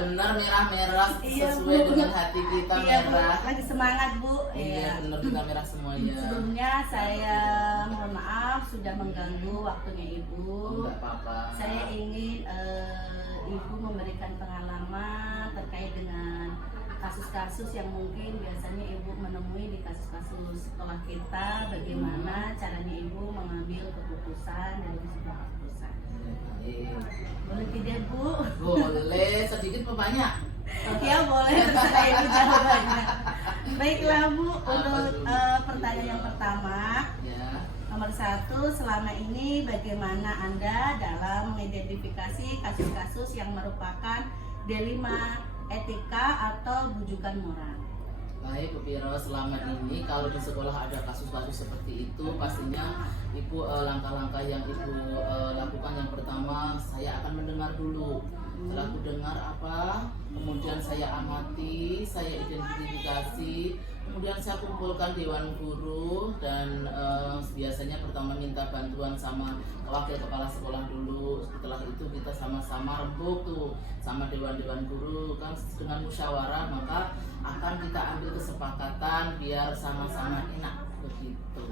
benar merah-merah Iya, sesuai Bu. dengan hati kita Iya, Bu. merah. Lagi semangat, Bu. Iya, benar kita merah semuanya. Sebelumnya saya mohon maaf sudah mengganggu waktunya Ibu. Enggak apa-apa. Saya ingin Ibu memberikan pengalaman terkait dengan kasus-kasus yang mungkin biasanya Ibu menemui di kasus-kasus sekolah kita. Bagaimana caranya Ibu mengambil keputusan dari sebuah keputusan. Boleh tidak, Bu? Boleh, sedikit apa banyak? Ya boleh, terserah Ibu jawabannya. Baiklah, Bu, untuk dulu? pertanyaan yang pertama. Ya. Nomor 1, selama ini bagaimana Anda dalam mengidentifikasi kasus-kasus yang merupakan delima etika atau bujukan moral? Baik, Bu Piro, selama ini kalau di sekolah ada kasus-kasus seperti itu, pastinya Ibu langkah-langkah yang Ibu lakukan yang pertama, saya akan mendengar dulu. Setelah aku dengar apa, kemudian saya amati, saya identifikasi, kemudian saya kumpulkan dewan guru dan biasanya pertama minta bantuan sama wakil kepala sekolah dulu. Setelah itu kita sama-sama rembuk tuh sama dewan-dewan guru kan dengan musyawarah, maka akan kita ambil kesepakatan biar sama-sama enak begitu.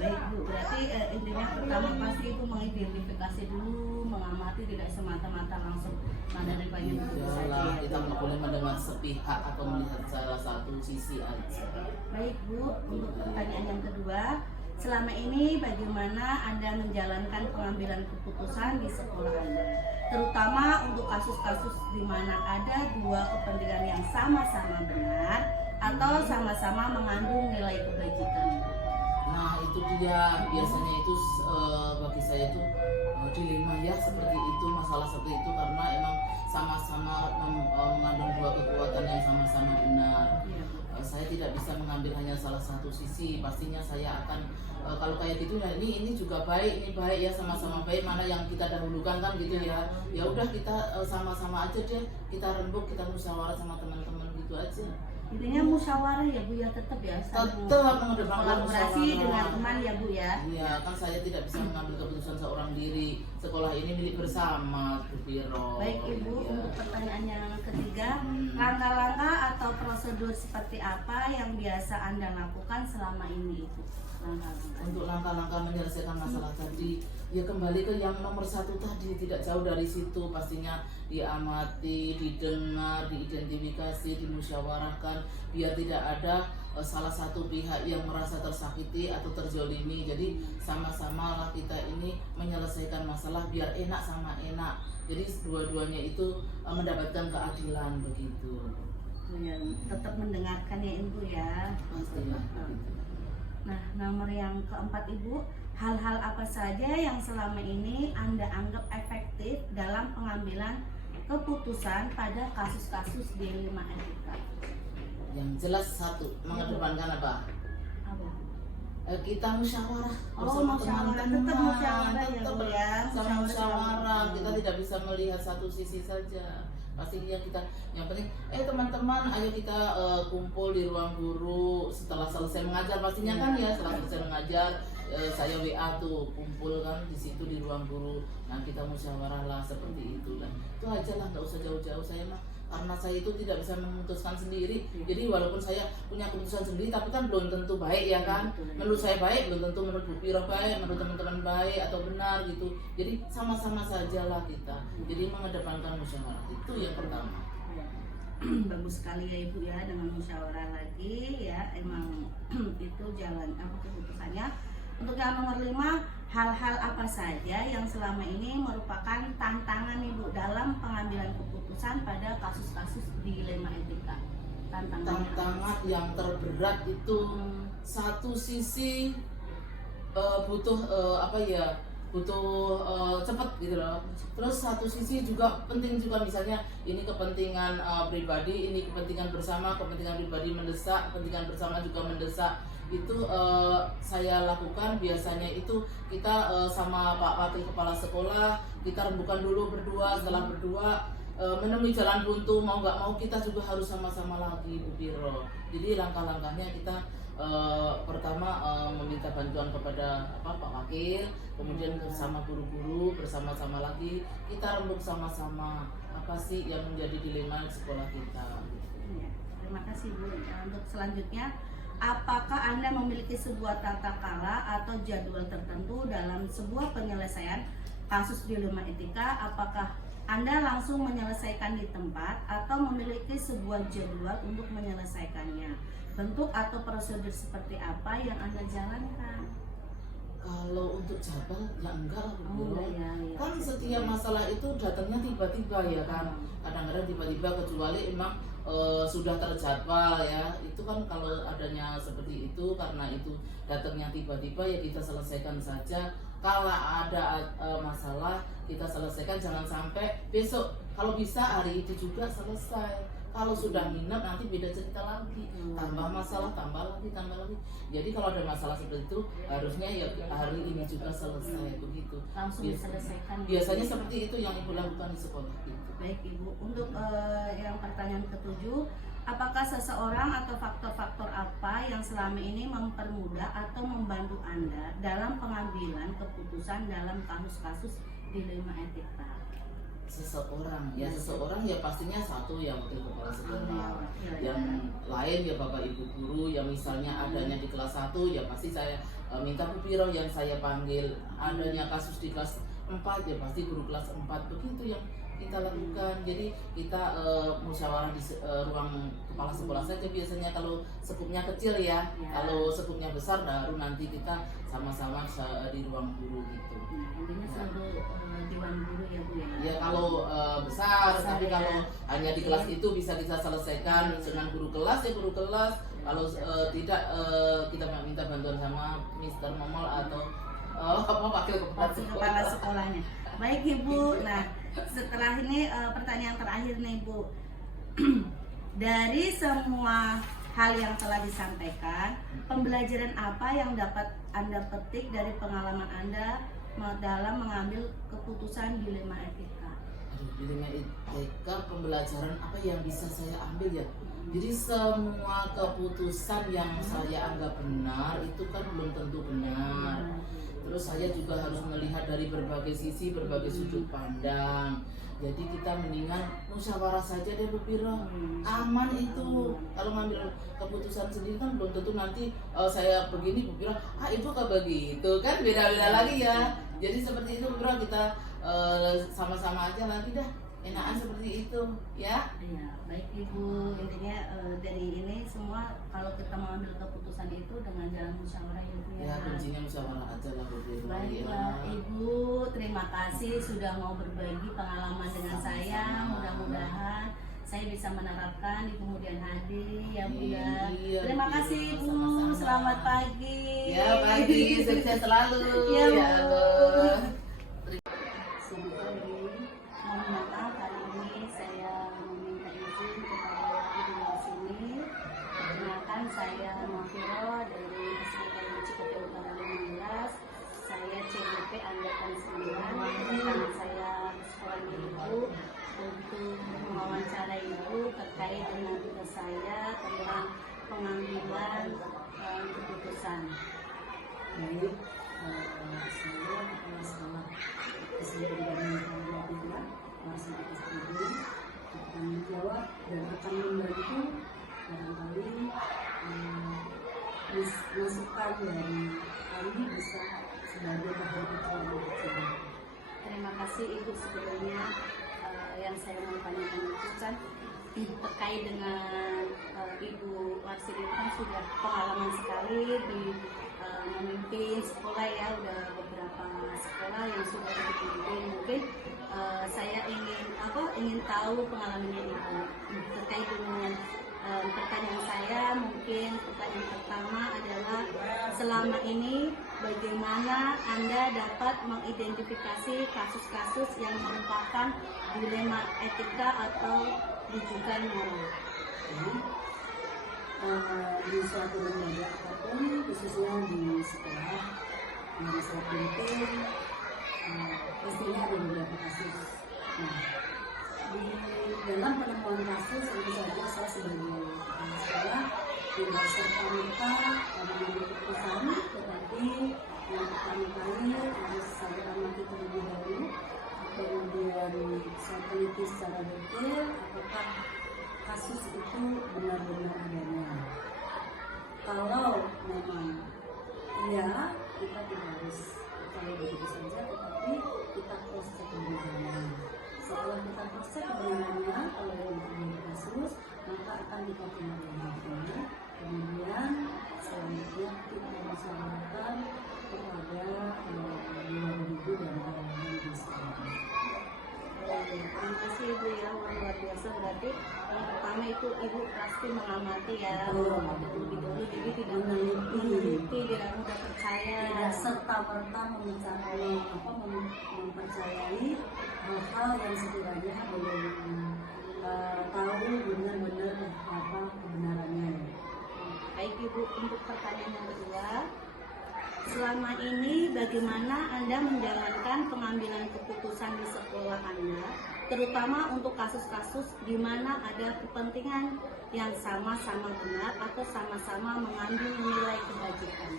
Baik, Bu, berarti intinya pertama pasti Ibu mengidentifikasi dulu, mengamati, tidak semata-mata langsung menerima begitu saja Iyalah, ya, kita Bu. nggak boleh mendengar sepihak atau melihat salah satu sisi aja. Baik, Bu, untuk pertanyaan yang kedua, selama ini bagaimana Anda menjalankan pengambilan keputusan di sekolah Anda? Terutama untuk kasus-kasus di mana ada dua kepentingan yang sama-sama benar atau sama-sama mengandung nilai kebajikan. Nah itu dia biasanya itu bagi saya itu dilema ya seperti itu, masalah seperti itu karena emang sama-sama mengandung dua kekuatan yang sama-sama benar. Iya, Bu. Saya tidak bisa mengambil hanya salah satu sisi, pastinya saya akan kalau kayak gitu ya ini juga baik, ini baik ya, sama-sama baik, mana yang kita dahulukan kan gitu ya. Ya udah kita sama-sama aja deh, kita rembuk, kita musyawarah sama teman-teman gitu aja. Intinya musyawarah ya, Bu, ya, tetap ya. Tetap mengedepankan kolaborasi musyawarah. dengan teman ya, Bu, ya. Iya, kan saya tidak bisa mengambil keputusan seorang diri. Sekolah ini milik bersama, Bu Piro. Baik, Ibu, Iya. untuk pertanyaan yang ketiga, langkah-langkah atau prosedur seperti apa yang biasa Anda lakukan selama ini, Ibu? Langkah-langkah. Untuk langkah-langkah menyelesaikan masalah tadi, ya kembali ke yang nomor 1 tadi, tidak jauh dari situ. Pastinya diamati, didengar, diidentifikasi, dimusyawarahkan, biar tidak ada salah satu pihak yang merasa tersakiti atau terzolimi. Jadi sama-sama lah kita ini menyelesaikan masalah biar enak sama enak. Jadi dua-duanya itu mendapatkan keadilan begitu. Ya, tetap mendengarkan ya, Ibu, ya. Pastilah. Nah, nomor yang keempat, Ibu, hal-hal apa saja yang selama ini Anda anggap efektif dalam pengambilan keputusan pada kasus-kasus dilema etika? Yang jelas satu, mengedepankan apa? Apa? Kita musyawarah Oh, bersama musyawarah. teman-teman. Tetap musyawarah ya, Tetap Bu, ya. sama musyawarah. Musyawarah. Kita tidak bisa melihat satu sisi saja. Pastinya kita yang penting teman-teman ayo kita kumpul di ruang guru setelah selesai mengajar, pastinya kan ya setelah selesai mengajar saya WA tuh kumpul kan di situ di ruang guru. Nah kita musyawarah lah seperti itu lah. Itu aja lah, nggak usah jauh-jauh. Saya mah karena saya itu tidak bisa memutuskan sendiri. Jadi walaupun saya punya keputusan sendiri, tapi kan belum tentu baik ya kan. Menurut saya baik, belum tentu menurut Bu Piro baik, menurut teman-teman baik atau benar gitu. Jadi sama-sama sajalah kita. Jadi mengedepankan musyawarah itu yang pertama. Bagus sekali ya, Ibu, ya, dengan musyawarah lagi ya, emang itu jalan apa keputusannya. Untuk yang nomor 5, hal-hal apa saja yang selama ini merupakan tantangan Ibu dalam pengambilan keputusan pada kasus-kasus dilema etika? Tantangan yang terberat itu satu sisi butuh butuh cepat gitu loh. Terus satu sisi juga penting juga, misalnya ini kepentingan pribadi, ini kepentingan bersama, kepentingan pribadi mendesak, kepentingan bersama juga mendesak. Itu saya lakukan biasanya itu kita sama Pak Wakil Kepala Sekolah, kita rembukan dulu berdua. Setelah berdua menemui jalan buntu, mau nggak mau kita juga harus sama-sama lagi Bu Piro. Jadi langkah-langkahnya kita pertama meminta bantuan kepada Pak Wakil, kemudian bersama guru-guru, bersama-sama lagi kita rembuk sama-sama apa sih yang menjadi dilema sekolah kita. Ya, terima kasih Bu. Untuk selanjutnya, apakah Anda memiliki sebuah tata cara atau jadwal tertentu dalam sebuah penyelesaian kasus dilema etika? Apakah Anda langsung menyelesaikan di tempat atau memiliki sebuah jadwal untuk menyelesaikannya? Bentuk atau prosedur seperti apa yang Anda jalankan? Kalau untuk jadwal ya enggak lah Bu Piro. Ya. Kan setiap masalah itu datangnya tiba-tiba ya kan. Kadang-kadang tiba-tiba, kecuali emang sudah terjadwal ya. Itu kan kalau adanya seperti itu, karena itu datangnya tiba-tiba ya kita selesaikan saja. Kalau ada masalah kita selesaikan, jangan sampai besok. Kalau bisa hari itu juga selesai. Kalau sudah minat nanti beda cerita lagi, tambah masalah, tambah lagi. Jadi kalau ada masalah seperti itu harusnya ya hari ini juga selesai begitu. Langsung diselesaikan. Biasanya seperti itu yang Ibu lakukan di sekolah itu. Baik Ibu, untuk yang pertanyaan ketujuh, apakah seseorang atau faktor-faktor apa yang selama ini mempermudah atau membantu Anda dalam pengambilan keputusan dalam kasus-kasus dilema etika? Seseorang ya pastinya satu yang wakil kepala sekolah, yang lain ya Bapak Ibu guru, yang misalnya adanya di kelas 1 ya pasti saya minta Bu Piro yang saya panggil, adanya kasus di kelas 4 ya pasti guru kelas 4, begitu yang kita lakukan. Jadi kita musyawarah di ruang kepala sekolah saja biasanya kalau skupnya kecil ya. Kalau skupnya besar baru nanti kita sama-sama di ruang guru gitu. Intinya selalu dewan guru ya Bu ya. Ya kalau besar tapi ya. Kalau hanya di kelas itu bisa kita selesaikan dengan guru kelas ya guru kelas. Kalau tidak kita minta bantuan sama Mister Momol atau wakil kepala sekolahnya. Baik Ibu. Nah, setelah ini pertanyaan terakhir nih Bu. Dari semua hal yang telah disampaikan, pembelajaran apa yang dapat Anda petik dari pengalaman Anda dalam mengambil keputusan dilema etika? Dilema etika, pembelajaran apa yang bisa saya ambil ya? Jadi semua keputusan yang saya anggap benar itu kan belum tentu benar. Terus saya juga harus melihat dari berbagai sisi, berbagai sudut pandang. Jadi kita mendingan musyawarah saja deh Bu Piro. Aman itu. Kalau ngambil keputusan sendiri kan belum tentu nanti saya begini Bu Piro, itu kok begitu kan beda-beda lagi ya. Jadi seperti itu Bu Piro, kita sama-sama aja lagi dah. Enakan seperti itu ya. Iya, baik Ibu. Intinya dari ini semua kalau kita mengambil keputusan itu dengan jalan musyawarah ya Bu ya. Ya kuncinya musyawarah aja lah Bu Piro. Baiklah Ibu, terima kasih sudah mau berbagi pengalaman dengan saya. Mudah-mudahan saya bisa menerapkan di kemudian hari ya Bu ya. Terima kasih Bu. Selamat pagi. Ya pagi, sukses selalu. Ya Bu. Saya Mafiro dari SMK Cikopo Utara 15. Saya CBP Angkatan 9. Karena saya sekolah di Ibu untuk mewawancara Ibu terkait dengan tugas saya tentang pengambilan keputusan. Baik, saya kepala sekolah SMP Negeri 22, Laksana SPB, akan menjawab dan akan membantu barangkali masukan dari kami bisa sebagai bahan pertimbangan kita. Terima kasih Ibu. Sebelumnya yang saya mau tanyakan itu kan terkait dengan Ibu Warsidi kan sudah pengalaman sekali di memimpin sekolah ya, udah beberapa sekolah yang sudah dipimpin. Mungkin saya ingin tahu pengalamannya Ibu terkait dengan pertanyaan saya. Mungkin pertanyaan pertama adalah selama ini bagaimana Anda dapat mengidentifikasi kasus-kasus yang merupakan dilema etika atau rujukan moral? Di suatu lembaga apapun, khususnya di sekolah, di masalah penting, pastinya ada beberapa kasus. Nah, di dalam penemuan kasus tentu saja saya sebagai kepala sekolah tidak serta merta mengambil keputusan, tetapi yang pertama kali harus saya amati terlebih dahulu, kemudian saya teliti secara detail apakah kasus itu benar-benar adanya. Kalau memang iya, kita tidak harus percaya begitu saja, tetapi kita cross check lebih dalam. Setelah kita cross check kebenarannya, kalau yang terjadi kasus, maka akan kita tindak lanjuti. Kemudian selanjutnya kita masalahkan kepada Dewan Ibu dan Dewan di sekolah. Terima kasih Ibu ya, luar biasa. Berarti yang pertama itu Ibu pasti mengamati ya, lebih dulu, jadi tidak meneliti, tidak mudah percaya, Tidak serta merta mempercayai hal-hal yang sekiranya belum tahu benar-benar apa kebenarannya. Baik Ibu, untuk pertanyaan yang kedua, selama ini bagaimana Anda menjalankan pengambilan keputusan di sekolah Anda, terutama untuk kasus-kasus di mana ada kepentingan yang sama-sama benar atau sama-sama mengambil nilai kebajikan?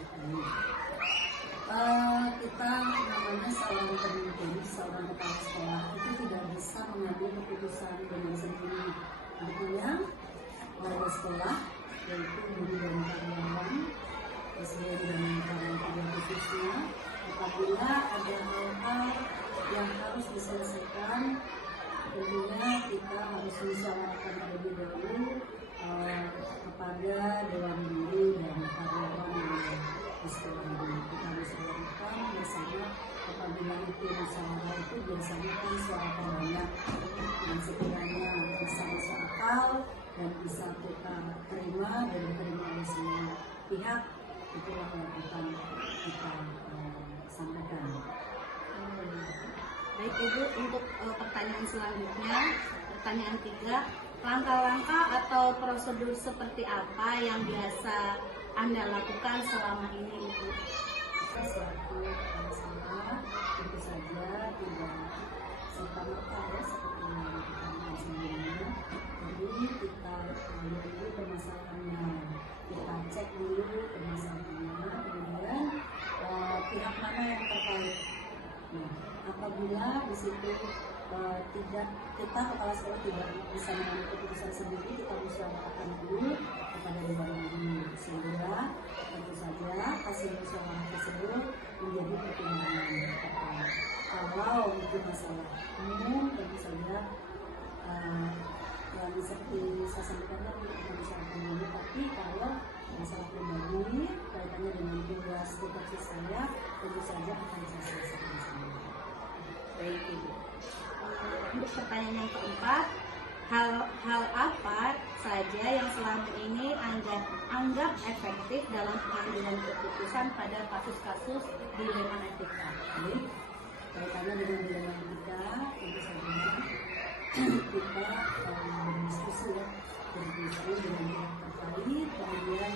Kita namanya seorang pemimpin, seorang kepala sekolah itu tidak bisa mengambil keputusan dengan sendiri. Artinya warga sekolah, yaitu guru dan karyawan, SDM dan karyawan khususnya, apabila ada hal-hal yang harus diselesaikan, tentunya kita harus musyawarahkan terlebih dahulu kepada Dewan Guru dan karyawan yang di sekolah ini. Kita musyawarahkan biasanya apabila itu musyawarah itu biasanya kan suara banyak yang sekiranya bisa masuk akal dan bisa kita terima dan diterima oleh semua pihak, itulah yang akan kita sampaikan. Baik Ibu, untuk pertanyaan selanjutnya, pertanyaan 3, langkah-langkah atau prosedur seperti apa yang biasa Anda lakukan selama ini Ibu? Kita selaku kepala sekolah tentu saja tidak serta merta ya seperti yang kita lihat sebelumnya. Jadi kita lihat dulu permasalahannya, kita cek dulu permasalahannya, kemudian pihak mana yang terkait. Nah, apabila di situ kita kepala sekolah tidak bisa mengambil keputusan sendiri, kita musyawarahkan dulu kepada Dewan Guru, sehingga tentu saja hasil musyawarah tersebut menjadi pertimbangan. Kalau itu masalah umum, tentu saja yang seperti saya sampaikan tadi kita bicarakan dulu. Tapi kalau masalah pribadi kaitannya dengan tugas saya, tentu saja akan saya selesaikan sendiri. Baik Ibu. Untuk pertanyaan yang keempat, hal apa saja yang selama ini Anda anggap efektif dalam pengambilan keputusan pada kasus-kasus dilema etika? Baik, kaitannya dengan dilema etika, tentu saja kita berdiskusi ya, berdiskusi dengan pihak terkait, kemudian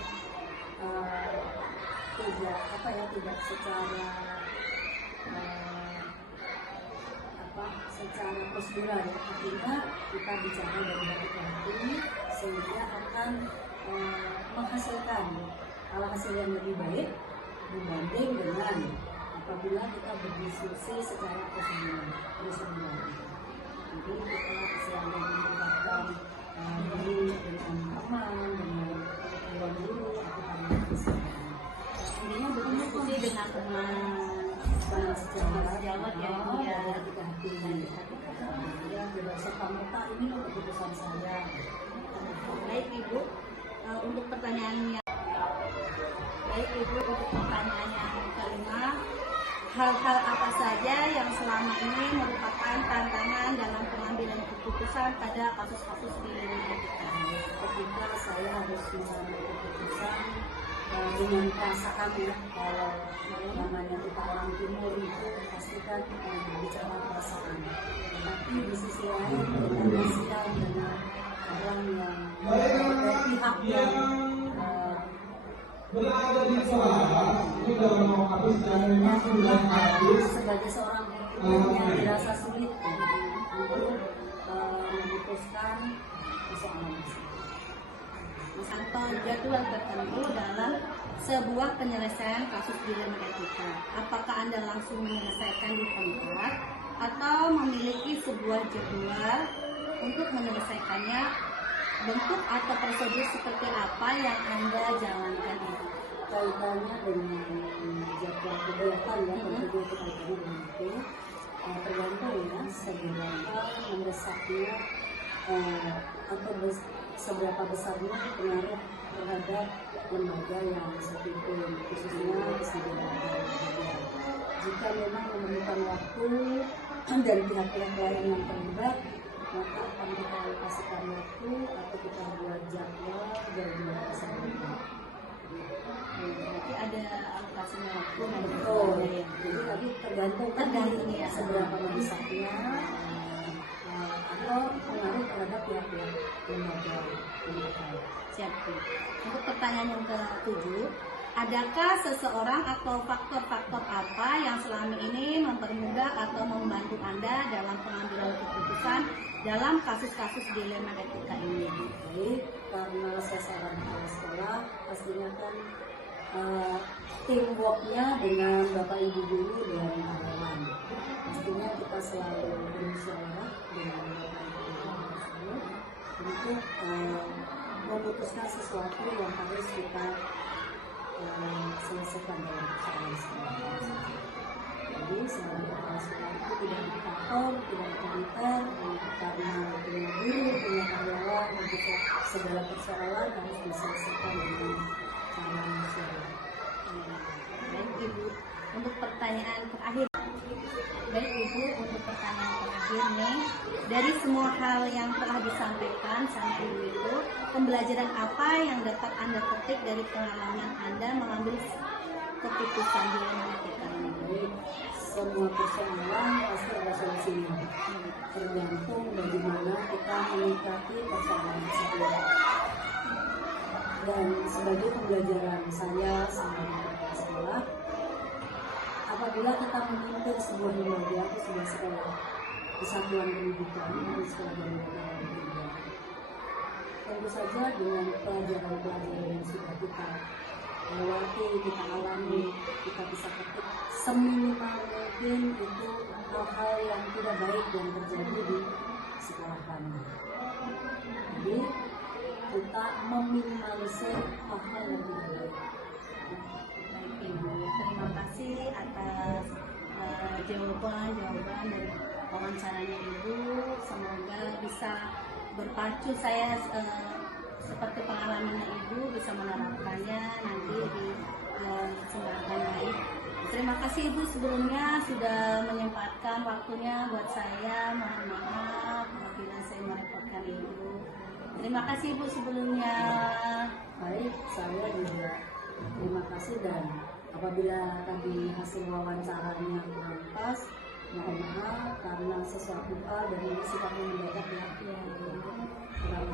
tidak secara prosedural ya, artinya kita bicara dari hati-hati sehingga akan menghasilkan hasil yang lebih baik dibanding dengan apabila kita berdiskusi secara prosedural. Jadi kita selalu mendapatkan diri dengan teman, dengan Dewan Guru atau karyawan sekolah. Intinya berdiskusi dengan teman sejawat ya Ibu ya. Ya, tidak serta-merta ini loh keputusan saya. Baik Ibu, untuk pertanyaannya. Baik Ibu, untuk pertanyaan yang kelima, hal-hal apa saja yang selama ini merupakan tantangan dalam pengambilan keputusan pada kasus-kasus dilema etika? Ketika saya harus mengambil keputusan dengan perasaan ya, kalau namanya kita orang timur itu pastikan berbicara perasaan. Tapi di sisi lain kita kasihan dengan orang yang pihak yang berada di kelas ini dalam menghapus dan memang sudah habis sebagai seorang guru yang dirasa sulit untuk memutuskan persoalan tersebut. atau jadwal tertentu dalam sebuah penyelesaian kasus dilema etika. Apakah Anda langsung menyelesaikan di tempat atau memiliki sebuah jadwal untuk menyelesaikannya? Bentuk atau prosedur seperti apa yang Anda jalankan itu? Kaitannya dengan jadwal kegiatan ya, prosedur kaitannya dengan itu tergantung ya seberapa mendesaknya atau seberapa besarnya pengaruh terhadap lembaga yang saya pimpin, khususnya Presiden. Jika memang memerlukan waktu dari pihak-pihak lain yang terlibat, maka akan kita alokasikan waktu atau kita buat jadwal dari tersebut. Berarti ada alokasinya waktu dan Oh, jadi tadi tergantung ya seberapa mendesaknya atau pengaruh terhadap pihak-pihak lembaga. Siap. Untuk pertanyaan yang ke-7, adakah seseorang atau faktor-faktor apa yang selama ini mempermudah atau membantu Anda dalam pengambilan keputusan dalam kasus-kasus dilema etika ini? Baik, karena saya seorang kepala sekolah, pastinya kan teamworknya dengan Bapak Ibu guru dan karyawan. Pastinya kita selalu bermusyawarah dengan Bapak Ibu guru tersebut untuk memutuskan sesuatu yang harus kita selesaikan dalam persoalan sekolah. Jadi sebagai kepala sekolah itu tidak diktator, tidak otoriter, karena punya guru, punya karyawan, untuk segala persoalan harus diselesaikan dengan cara musyawarah. Baik Ibu, untuk pertanyaan terakhir. Baik Ibu, untuk pertanyaan terakhir nih, dari semua hal yang telah disampaikan sama Ibu itu, pembelajaran apa yang dapat Anda petik dari pengalaman Anda mengambil keputusan dilema etika ini? Jadi semua persoalan pasti ada solusinya. Tergantung bagaimana kita menyikapi persoalan tersebut. Dan sebagai pembelajaran saya sebagai kepala sekolah, apabila kita memimpin sebuah lembaga atau sebuah sekolah, kesatuan pendidikan atau sekolah pendidikan, tentu saja dengan pelajaran-pelajaran yang sudah kita lewati, kita alami, kita bisa petik seminimal mungkin itu hal-hal yang tidak baik yang terjadi di sekolah kami. Jadi kita meminimalisir hal-hal yang tidak baik. Baik Ibu, terima kasih atas jawaban dari wawancaranya Ibu. Semoga bisa berpacu saya seperti pengalamannya Ibu bisa menerapkannya nanti di kesempatan lain. Terima kasih Ibu sebelumnya sudah menyempatkan waktunya buat saya. Mohon maaf apabila saya merepotkan Ibu. Terima kasih Ibu sebelumnya. Baik, saya juga terima kasih, dan apabila tadi hasil wawancaranya kurang pas, mohon maaf karena sesuatu hal dan ini sifatnya mendadak ya. Kurang